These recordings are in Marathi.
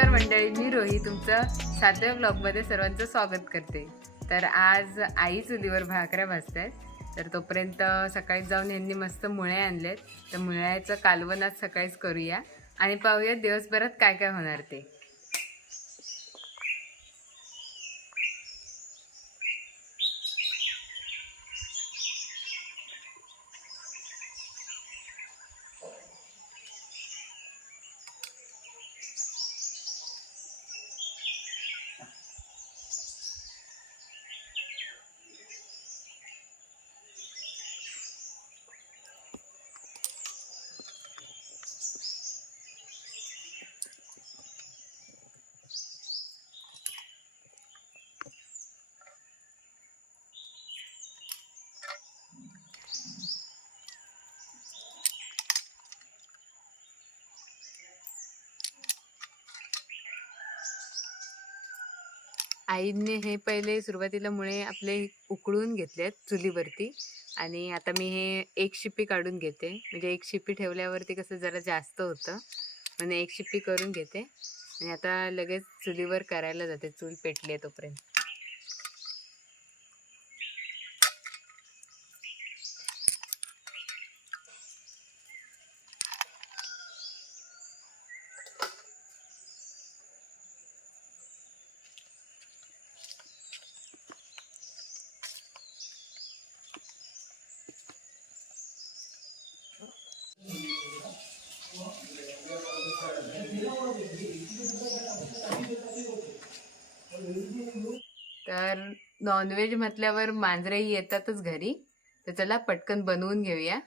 नमस्कार मंडळी, मी रोही तुमचं 7व्या ब्लॉगमध्ये सर्वांचं स्वागत करते. तर आज आई चुलीवर भाकऱ्या भाजतायत. तर तोपर्यंत सकाळी जाऊन यांनी मस्त मुळे आणलेत. तर मुळ्याचं कालवण आज सकाळीच करूया आणि पाहूया दिवसभरात काय काय होणार ते. आईने हे पहिले सुरुवातीला मुळे आपले उकळून घेतलेत चुलीवरती आणि आता मी हे एक शिप्पी काढून घेते. म्हणजे एक शिप्पी ठेवल्यावरती कसं जरा जास्त होतं, म्हणजे एक शिप्पी करून घेते आणि आता लगेच चुलीवर करायला जाते. चूल पेटली आहे तोपर्यंत. तर नॉनव्हेज म्हटल्यावर मांजरेही येतातच घरी. तर चला पटकन बनवून घेऊया.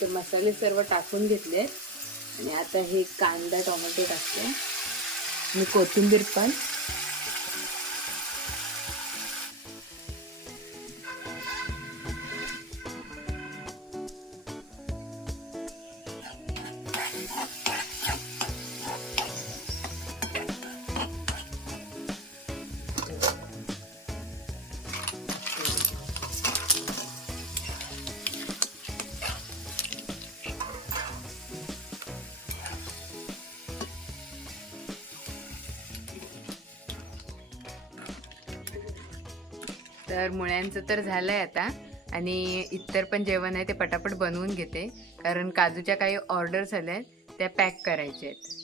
तर मसाले सर्व टाकून घेतले आणि आता हे कांदा टोमॅटो टाकते आणि कोथिंबीर पण. तर मुळ्यांचं तर झालंय आता आणि इतर पण जेवण आहे ते पटापट बनवून घेते, कारण काजूच्या काही ऑर्डर झाल्या त्या पॅक करायच्या आहेत.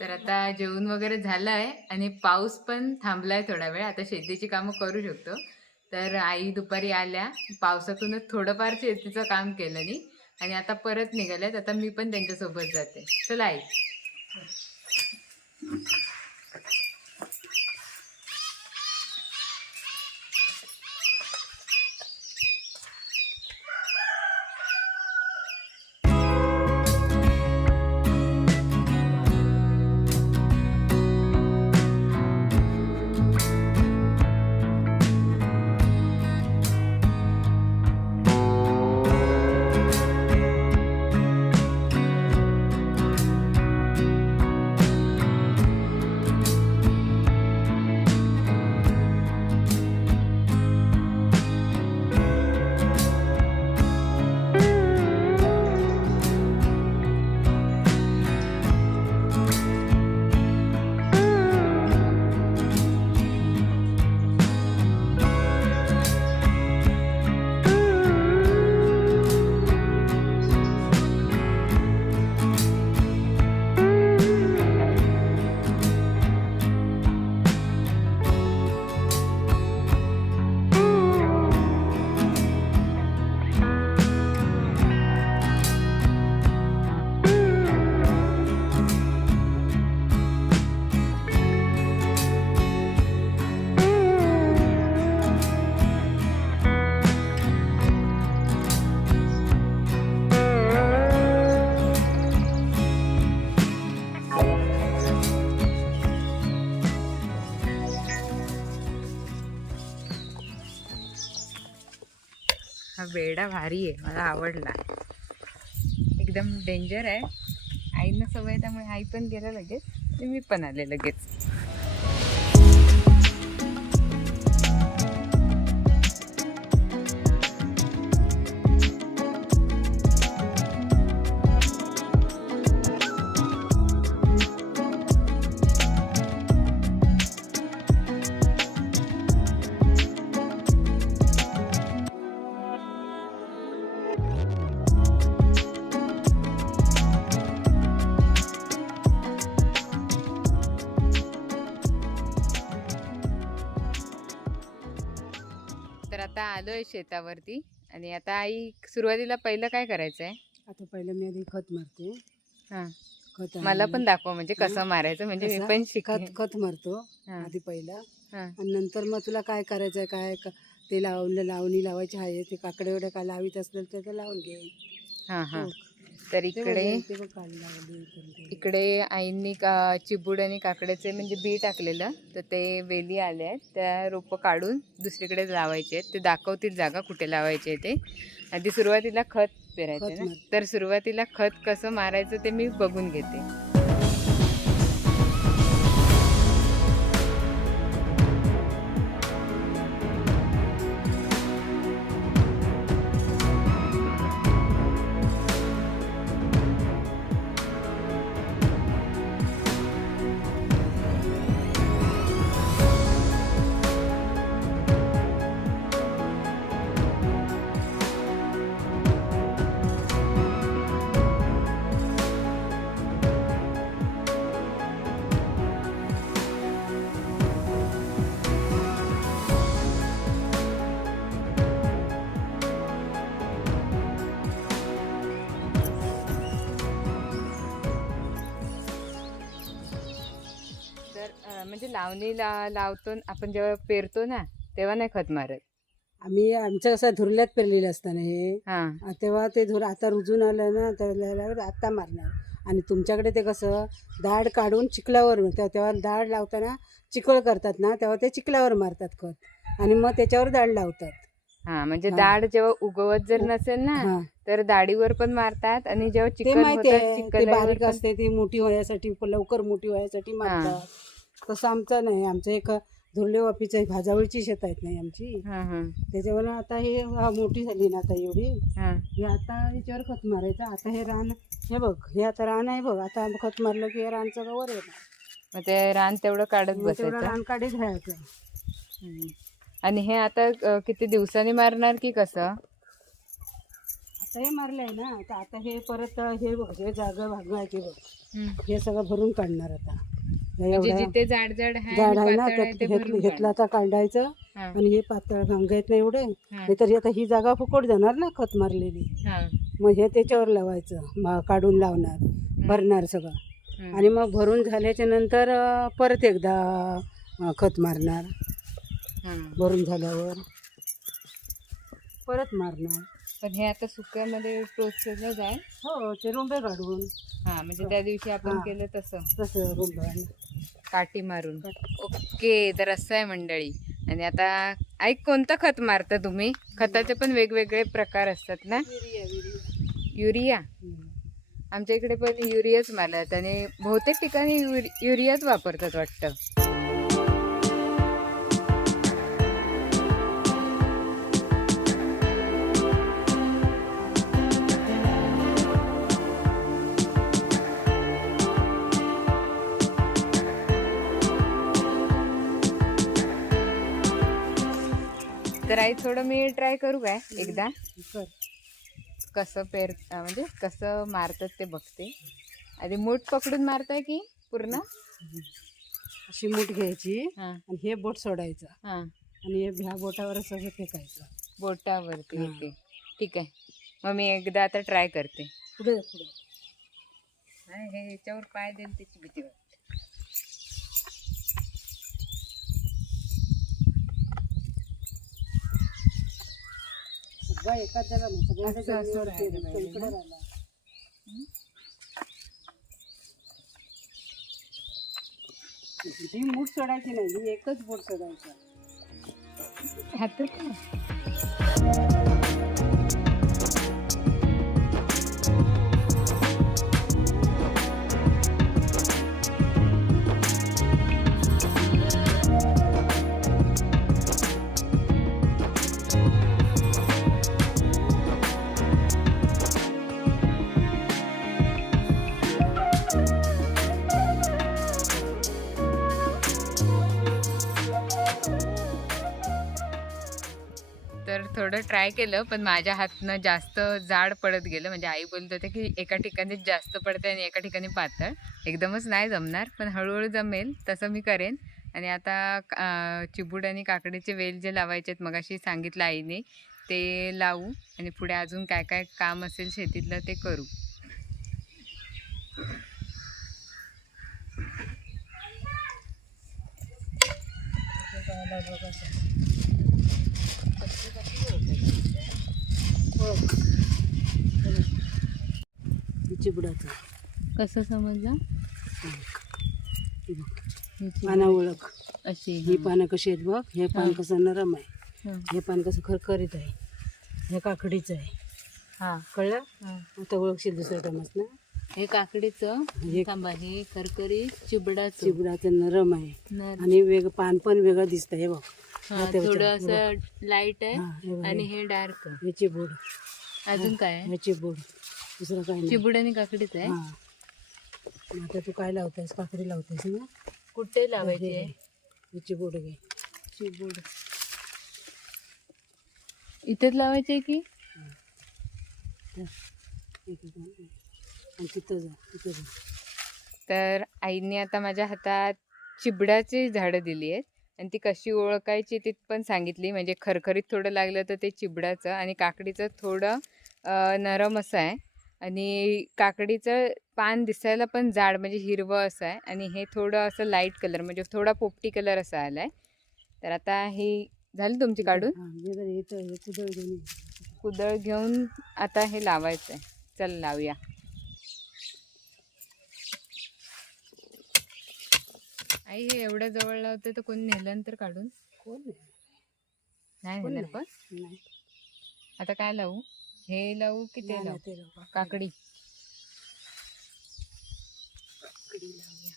तर आता जेवण वगैरे झालं आहे आणि पाऊस पण थांबलाय थोडा वेळ. आता शेतीची कामं करू शकतो. तर आई दुपारी आल्या, पावसातूनच थोडंफार शेतीचं काम केलं नाही आणि आता परत निघाल्यात. आता मी पण त्यांच्यासोबत जाते. चला आई. वेडा भारी आहे, मला आवडला. एकदम डेंजर आहे. आईंना सवय त्यामुळे आई पण गेलं लगेच, मी पण आले लगेच. तर आता आलोय शेतावरती आणि आता आई सुरुवातीला पहिलं काय करायचं आहे? आता पहिलं मी आधी खत मारते. हा, खत मला पण दाखवा म्हणजे कसं मारायचं, म्हणजे मी पण शिकेन. खत मारतो हा. आधी पहिला. हा. आणि नंतर मग तुला काय करायचंय, काय ते लावणी लावायची आहे, ते काकडे वगैरे काय लावित असेल तर ते लावून घे. हा हा. तर इकडे आईंनी चिबूड आणि काकड्याचे म्हणजे बी टाकलेलं, तर ते वेली आले आहेत, त्या रोपं काढून दुसरीकडे लावायचे आहेत. ते दाखवतील जागा कुठे लावायचे ते. आधी सुरुवातीला खत पेरायचे ना, तर सुरुवातीला खत कसं मारायचं ते मी बघून घेते. म्हणजे लावणी लावतो आपण, जेव्हा पेरतो ना तेव्हा नाही खत मारत आम्ही. आमचं कसं धुरल्यात पेरलेलं असताना हे, तेव्हा ते आता रुजून आलं ना, तर आता मारणार. आणि तुमच्याकडे ते कसं दाढ काढून चिखलावर, तेव्हा दाढ लावताना चिखल करतात ना, तेव्हा ते चिखलावर मारतात खत आणि मग त्याच्यावर दाढ लावतात. हा, म्हणजे दाढ जेव्हा उगवत जर नसेल ना तर दाढीवर पण मारतात, आणि जेव्हा चिखल होतं बारीक असते ती मोठी व्हायसाठी, लवकर मोठी व्हायसाठी मारतात. तसं आमचं नाही. आमचं एक धुर्ले वापीचं भाजावळीची शेत आहेत नाही आमची, त्याच्यावर आता हे मोठी झाली ना आता एवढी, हे आता याच्यावर खत मारायचं. आता हे रान, हे बघ, हे आता रान आहे बघ, आता खत मारलं की रानचं कवर येणार, मग ते रान तेवढं काढत बसायचं, रान काढीत राहायचं. आणि हे आता किती दिवसांनी मारणार की कसं? आता हे मारलंय ना, आता हे परत हे बघ, हे जागा भागवायची बघ, हे सगळं भरून काढणार आता. जिथे जाड जाड आहे ना, घेतला आता काढायचं, आणि हे पातळ भांग आहेत ना एवढे, नाहीतर आता ही जागा फुकट जाणार ना खत मारलेली, मग हे त्याच्यावर लावायचं, काढून लावणार, भरणार सगळं, आणि मग भरून झाल्याच्या नंतर परत एकदा खत मारणार. भरून झाल्यावर परत मारणार. पण हे आता सुक्यामध्ये टोचलं जाईल. हो, ते रुंबे काढून. हा, म्हणजे त्या दिवशी आपण केलं तसं रुंबे काठी मारून. ओके, तर असं आहे मंडळी. आणि आता ऐक, कोणतं खत मारता तुम्ही? खताचे पण वेगवेगळे प्रकार असतात ना. युरिया. आमच्या इकडे पण युरियाच मारतात, आणि बहुतेक ठिकाणी युरियाच वापरतात वाटतं. तर आई, थोडं मी ट्राय करू काय एकदा? कसं म्हणजे कसं मारतात ते बघते. आधी मूठ पकडून मारताय की पूर्ण? अशी मूठ घ्यायची आणि हे बोट सोडायचं, आणि ह्या बोटावर सगळं फेकायचं बोटावरती. ओके, ठीक आहे. मग मी एकदा आता ट्राय करते. पुढे पुढे हे याच्यावर पाय देईल त्याची भीती वाटते. एकाच जागा ही मूठ सोडायची नाही, ही एकच बोट सोडायचं. सगळं ट्राय केलं, पण माझ्या हातनं जास्त जाड पडत गेलं. म्हणजे आई बोलत होते की एका ठिकाणीच जास्त पडते आणि एका ठिकाणी पातळ. एकदमच नाही जमणार, पण हळूहळू जमेल तसं मी करेन. आणि आता चिबूड आणि काकडीचे वेल जे लावायचे आहेत मगाशी सांगितलं आईने, ते लावू आणि पुढे अजून काय काय काम असेल शेतीतलं ते करू. चिबडाचं कसं समजलं? पाना ओळख. अशी ही पानं कशी आहेत बघ. हे पान कसं नरम आहे, हे पान कसं खरखरीत आहे, हे काकडीचं आहे. हा कळलं? आता ओळखशील दुसऱ्या टायमात ना. हे काकडीचं, हे थांबा, हे करकरी चिबडाचं. चिबडाचं नरम आहे आणि पान पण वेगळं दिसतं. हे बघ थोडं असं लाईट आहे हे बघ, आणि हे डार्क. हे चिबूड. अजून काय आहे? हे चिबूड, दुसरं काय नाही. चिबूड आणि काकडीच आहे. हा. आता तू काय लावतेस? काकडी लावतेस ना. कुठे लावायची आहे? हे चिबूड घे. चिबूड इथेच लावायची आहे की? आणि तिथं जा, तिथं जा. तर आईने आता माझ्या हातात चिबडाची झाडं दिली आहेत आणि ती कशी ओळखायची ती पण सांगितली. म्हणजे खरखरीत थोडं लागलं तर ते चिबडाचं आणि काकडीचं थोडं नरम असं आहे आणि काकडीचं पान दिसायला पण जाड म्हणजे हिरवं असं आहे आणि हे थोडं असं लाईट कलर म्हणजे थोडा पोपटी कलर असा आला आहे. तर आता हे झाली तुमची काढून कुदळ घेऊन आता हे लावायचं आहे. चल लावूया. आई हे एवढ्या जवळ लावते तर कोण नेलं तर काढून? कोण नाही नेणार पण. नाही. आता काय लावू? हे लावू की ते लावू? काकडी. काकडी लावूया.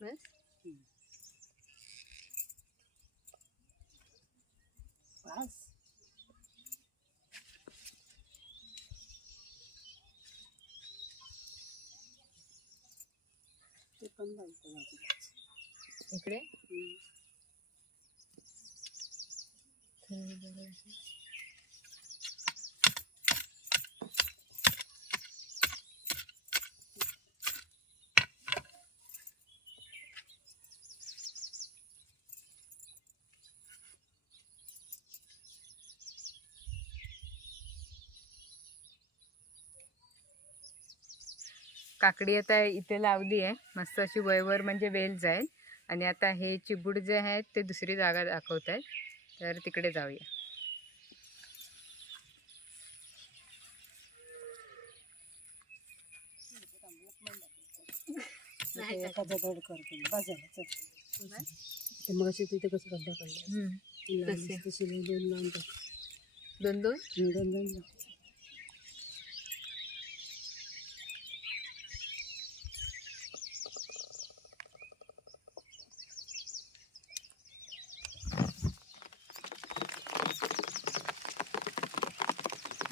बस. बस. ते पण इकडे काकडी आता इथे लावली आहे मस्त अशी वयवर म्हणजे वेल जाईल. आणि आता हे चिबूड जे आहेत ते दुसरी जागा दाखवत आहेत तर तिकडे जाऊया. मग अशी तिथे कसं गड्डा पडला दोन दोन.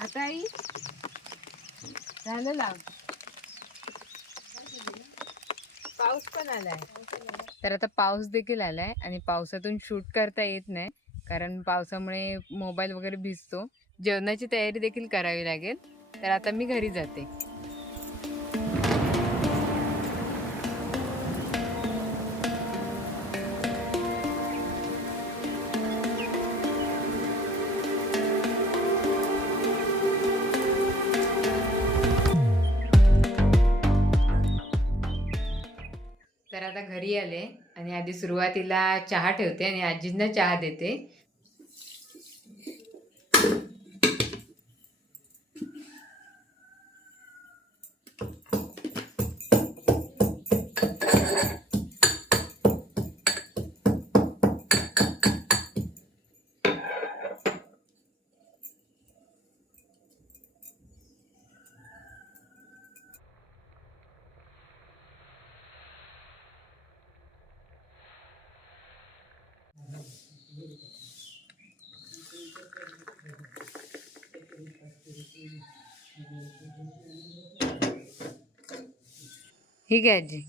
आता आई झालं लाव. पाऊस पण आलाय. तर आता पाऊस देखील आलाय आणि पावसातून शूट करता येत नाही कारण पावसामुळे मोबाईल वगैरे भिजतो. जेवणाची तयारी देखील करावी लागेल. तर आता मी घरी जाते. तर आता घरी आले आणि आधी सुरुवातीला चहा ठेवते आणि आजींना चहा देते. ही घे आजी.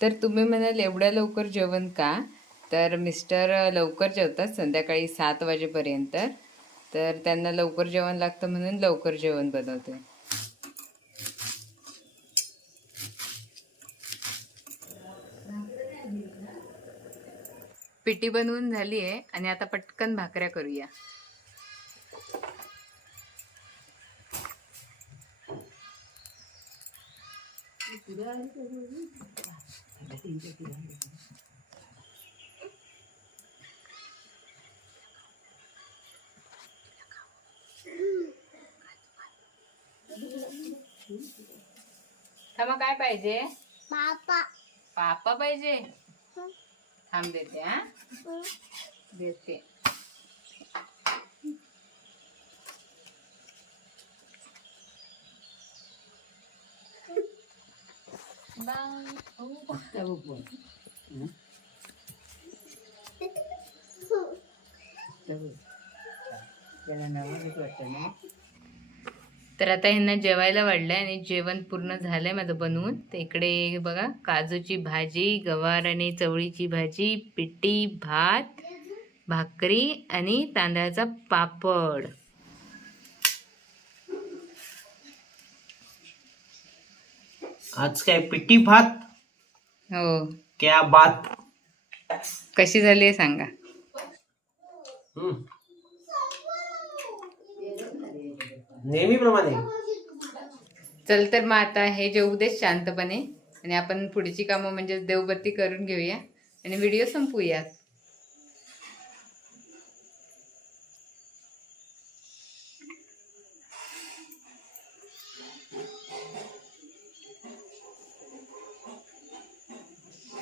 तर तुम्ही म्हणाल एवढ्या लवकर जेवण का? तर मिस्टर लवकर जेवतात संध्याकाळी 7 वाजेपर्यंत. तर त्यांना लवकर जेवण लागतं म्हणून लवकर जेवण बनवते. पिठी बनवून झाली आहे आणि आता पटकन भाकऱ्या करूया. थांबा, काय पाहिजे? पापा पाहिजे. थांब देते. हा देते. तर आता ह्यांना जेवायला वाढलंय आणि जेवण पूर्ण झालंय माझं बनवून. तर इकडे बघा, काजूची भाजी, गवार आणि चवळीची भाजी, पिठी, भात, भाकरी आणि तांदळाचा पापड. आज काय पिठी भात? हो, क्या बात. कशी झाली आहे सांगा. नेहमीप्रमाणे. चल तर मग आता हे जेवू दे शांतपणे आणि आपण पुढची कामं म्हणजे देवबत्ती करून घेऊया आणि व्हिडिओ संपवूया.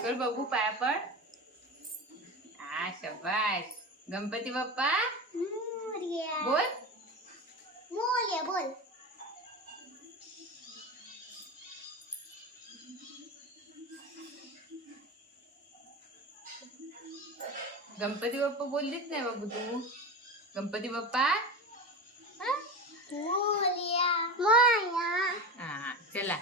कर बघू पाया पड. शाबास. गणपती बाप्पा बोल. बोल. गणपती बाप्पा बोललीच नाही बाबू तू. गणपती बाप्पा. हा चला.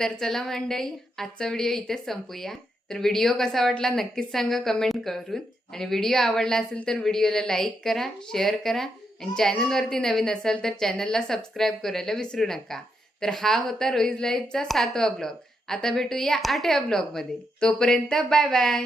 तर चला मंडळी, आजचा व्हिडिओ इथेच संपूया. तर व्हिडिओ कसा वाटला नक्कीच सांगा कमेंट करून. आणि व्हिडिओ आवडला असेल तर व्हिडिओला लाईक करा, शेअर करा आणि चॅनलवरती नवीन असाल तर चॅनलला सबस्क्राईब करायला विसरू नका. तर हा होता रोईज लाईफचा 7वा ब्लॉग. आता भेटूया 8व्या ब्लॉगमध्ये. तोपर्यंत बाय बाय.